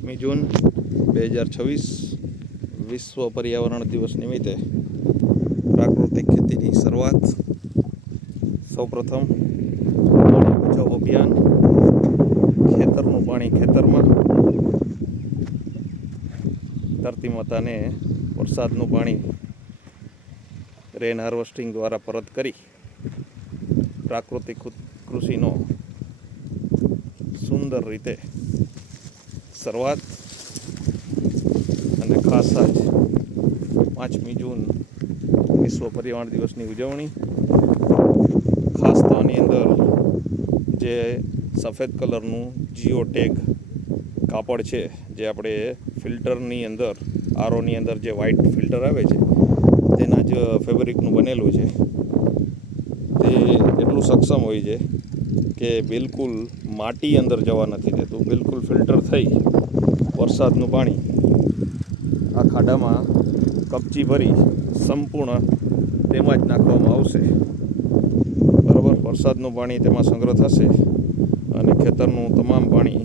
પાંચમી જૂન 2026 વિશ્વ પર્યાવરણ દિવસ નિમિત્તે પ્રાકૃતિક ખેતીની શરૂઆત. સૌપ્રથમ પાણી બચાવ અભિયાન, ખેતરનું પાણી ખેતરમાં, ધરતી માતાને વરસાદનું પાણી રેન હાર્વેસ્ટિંગ દ્વારા પરત કરી પ્રાકૃતિક કૃષિનો સુંદર રીતે શરૂઆત. અને ખાસ આજ 5મી જૂન વિશ્વ પર્યાવરણ દિવસની ઉજવણી. ખાસ તો આની અંદર જે સફેદ કલરનું જીઓ ટેગ કાપડ છે, જે આપણે ફિલ્ટરની અંદર આરોની અંદર જે વ્હાઇટ ફિલ્ટર આવે છે તેના જ ફેબ્રિકનું બનેલું છે. તે એટલું સક્ષમ હોય છે કે બિલકુલ માટી અંદર જવા નથી દેતું. બિલકુલ ફિલ્ટર થઈ વરસાદનું પાણી આ ખાડામાં કપચી ભરી સંપૂર્ણ તેમાં જ નાખવામાં આવશે. બરાબર, વરસાદનું પાણી તેમાં સંગ્રહ થશે અને ખેતરનું તમામ પાણી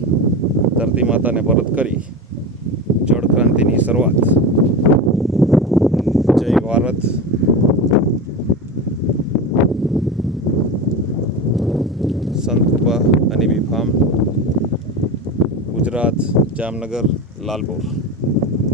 ધરતી માતાને પરત કરી જળ ક્રાંતિની શરૂઆત. જય ભારત. સંત કૃપા અનિબી ફાર્મ, ગુજરાત, જામનગર, લાલપુર.